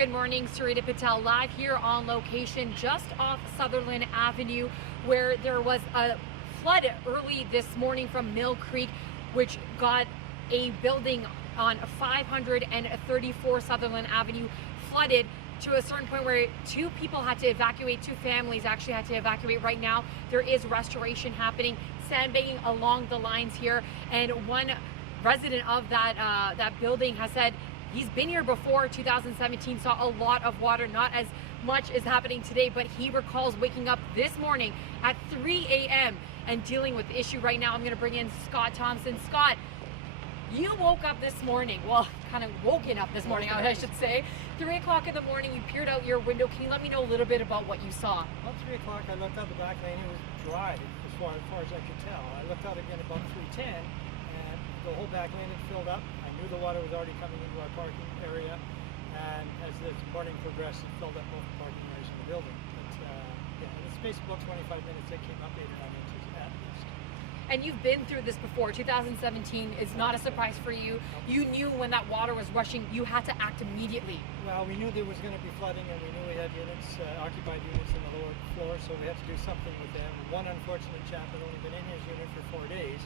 Good morning, Sarita Patel live here on location just off Sutherland Avenue, where there was a flood early this morning from Mill Creek, which got a building on 534 Sutherland Avenue flooded to a certain point where two families actually had to evacuate. Right now there is restoration happening, sandbagging along the lines here, and one resident of that building has said he's been here before. 2017 saw a lot of water, not as much is happening today, but he recalls waking up this morning at 3 a.m. and dealing with the issue. Right now I'm going to bring in Scott Thompson. Scott, you woke up this morning, well, kind of woken up this morning, I should say. 3 o'clock in the morning, you peered out your window. Can you let me know a little bit about what you saw? About 3 o'clock, I looked out the back lane. It was dry as far as I could tell. I looked out again about 3:10, and the whole back lane had filled up. I knew the water was already coming into our parking area, and as the morning progressed, it filled up both the parking areas in the building. But yeah, in the space of about 25 minutes, it came up 8 or 9 inches at least. And you've been through this before. 2017 is not a surprise for you. You knew when that water was rushing, you had to act immediately. Well, we knew there was going to be flooding, and we knew we had units, occupied units in the lower floor, so we had to do something with them. One unfortunate chap had only been in his unit for 4 days.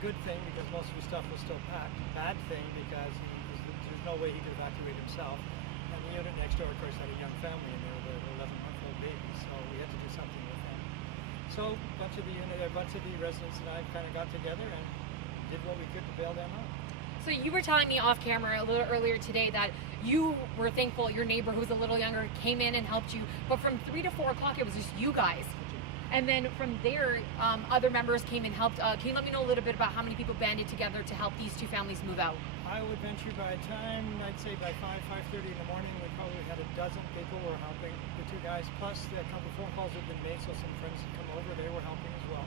Good thing, because most of his stuff was still packed. Bad thing, because there's no way he could evacuate himself. And the unit next door, of course, had a young family in there with an 11-month-old baby, so we had to do something with them. So a bunch of the residents and I kind of got together and did what we could to bail them out. So you were telling me off camera a little earlier today that you were thankful your neighbor, who's a little younger, came in and helped you, but from 3 to 4 o'clock it was just you guys. And then from there, other members came and helped. Can you let me know a little bit about how many people banded together to help these two families move out? I would venture by time, I'd say by 5:30 in the morning, we probably had a dozen people who were helping the two guys, plus a couple of phone calls had been made, so some friends had come over, they were helping as well.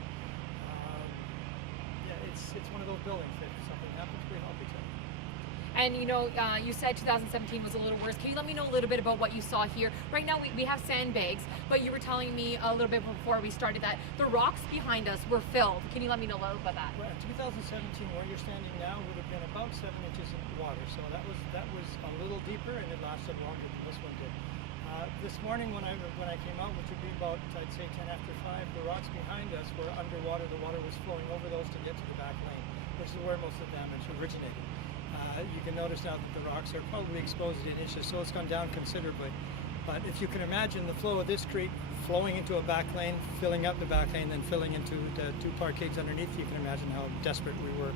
Yeah, it's one of those buildings that if something happens, we help each other. And you know, you said 2017 was a little worse. Can you let me know a little bit about what you saw here? Right now we have sandbags, but you were telling me a little bit before we started that the rocks behind us were filled. Can you let me know a little about that? Well, 2017, where you're standing now, would have been about 7 inches of water, so that was a little deeper, and it lasted longer than this one did. This morning when I came out, which would be about, I'd say 10 after 5, the rocks behind us were underwater. The water was flowing over those to get to the back lane, which is where most of the damage originated. You can notice now that the rocks are probably exposed in inches, so it's gone down considerably. But if you can imagine the flow of this creek flowing into a back lane, filling up the back lane, then filling into the two parkades underneath, you can imagine how desperate we were.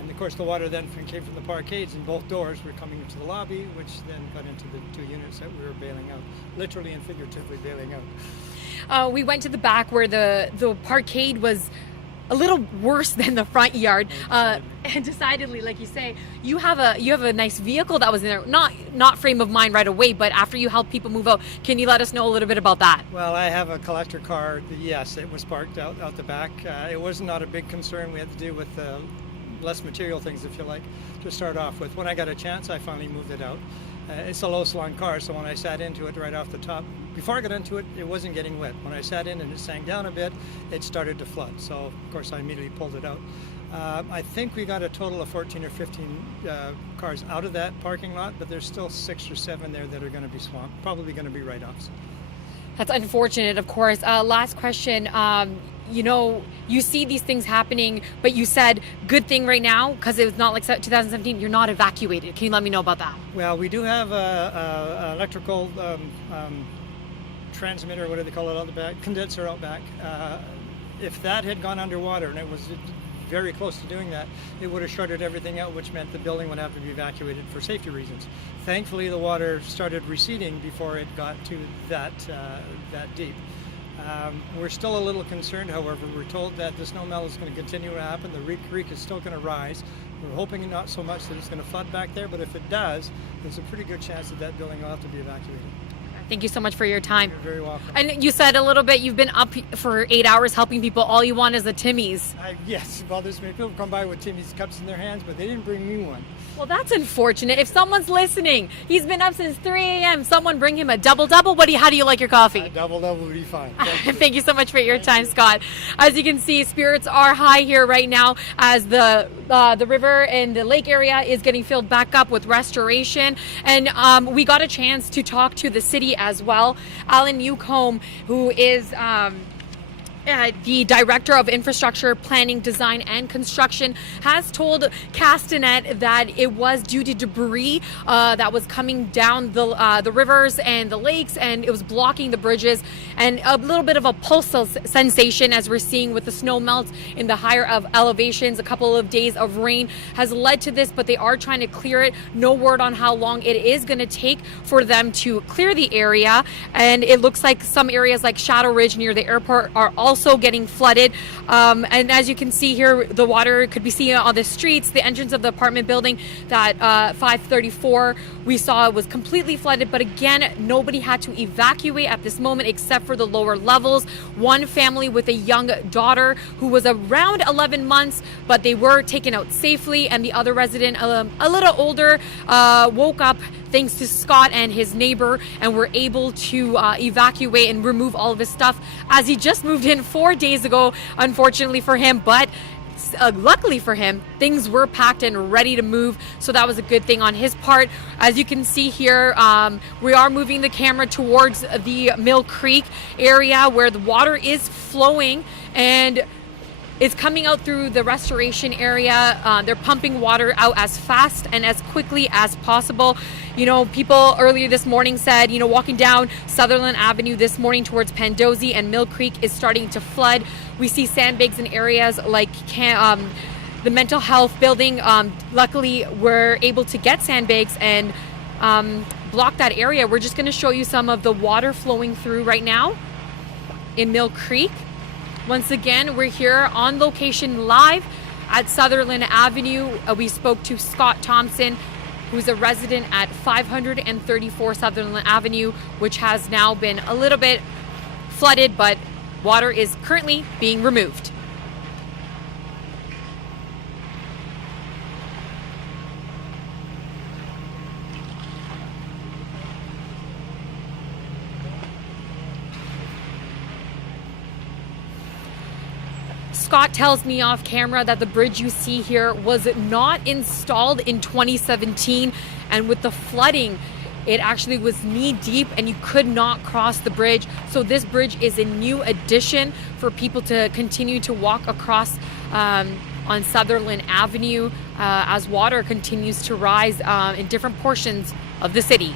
And of course the water then came from the parkades, and both doors were coming into the lobby, which then got into the two units that we were bailing out, literally and figuratively bailing out. We went to the back where the parkade was a little worse than the front yard, and decidedly, like you say, you have a nice vehicle that was in there, not frame of mind right away, but after you helped people move out. Can you let us know a little bit about that? Well, I have a collector car. Yes, it was parked out the back. It was not a big concern. We had to deal with less material things, if you like, to start off with. When I got a chance, I finally moved it out. It's a low salon car, so when I sat into it right off the top, before I got into it, it wasn't getting wet. When I sat in and it sank down a bit, it started to flood. So, of course, I immediately pulled it out. I think we got a total of 14 or 15 cars out of that parking lot, but there's still 6 or 7 there that are going to be swamped, probably going to be write-offs. That's unfortunate, of course. Last question. You know, you see these things happening, but you said good thing right now, because it was not like 2017, you're not evacuated. Can you let me know about that? Well, we do have a electrical transmitter, what do they call it, out the back, condenser out back. If that had gone underwater, and it was very close to doing that, it would have shorted everything out, which meant the building would have to be evacuated for safety reasons. Thankfully, the water started receding before it got to that deep. We're still a little concerned, however. We're told that the snow melt is going to continue to happen. The creek is still going to rise. We're hoping not so much that it's going to flood back there, but if it does, there's a pretty good chance that that building will have to be evacuated. Okay. Thank you so much for your time. You're very welcome. And you said a little bit, you've been up for 8 hours helping people. All you want is a Timmy's. Yes, well, there's many people come by with Timmy's cups in their hands, but they didn't bring me one. Well, that's unfortunate. If someone's listening, he's been up since 3 a.m. Someone bring him a double-double. How do you like your coffee? Double would be fine. Thank you so much for your time, Scott. As you can see, spirits are high here right now as the river and the lake area is getting filled back up with restoration. And we got a chance to talk to the city as well. Alan Newcomb, who is the Director of Infrastructure, Planning, Design, and Construction, has told Castanet that it was due to debris that was coming down the rivers and the lakes, and it was blocking the bridges, and a little bit of a pulsal sensation as we're seeing with the snow melts in the higher of elevations. A couple of days of rain has led to this, but they are trying to clear it. No word on how long it is going to take for them to clear the area, and it looks like some areas like Shadow Ridge near the airport are also getting flooded, and as you can see here, the water could be seen on the streets. The entrance of the apartment building that 534 we saw was completely flooded, but again, nobody had to evacuate at this moment except for the lower levels. One family with a young daughter who was around 11 months, but they were taken out safely, and the other resident, a little older, woke up thanks to Scott and his neighbor, and were able to evacuate and remove all of his stuff as he just moved in 4 days ago, unfortunately for him, but luckily for him, things were packed and ready to move, so that was a good thing on his part. As you can see here, we are moving the camera towards the Mill Creek area where the water is flowing, and it's coming out through the restoration area. They're pumping water out as fast and as quickly as possible. You know, people earlier this morning said, you know, walking down Sutherland Avenue this morning towards Pandosy and Mill Creek is starting to flood. We see sandbags in areas like the mental health building. Luckily, we're able to get sandbags and block that area. We're just going to show you some of the water flowing through right now in Mill Creek. Once again, we're here on location live at Sutherland Avenue. We spoke to Scott Thompson, who's a resident at 534 Sutherland Avenue, which has now been a little bit flooded, but water is currently being removed. Scott tells me off camera that the bridge you see here was not installed in 2017, and with the flooding, it actually was knee deep and you could not cross the bridge. So this bridge is a new addition for people to continue to walk across on Sutherland Avenue as water continues to rise in different portions of the city.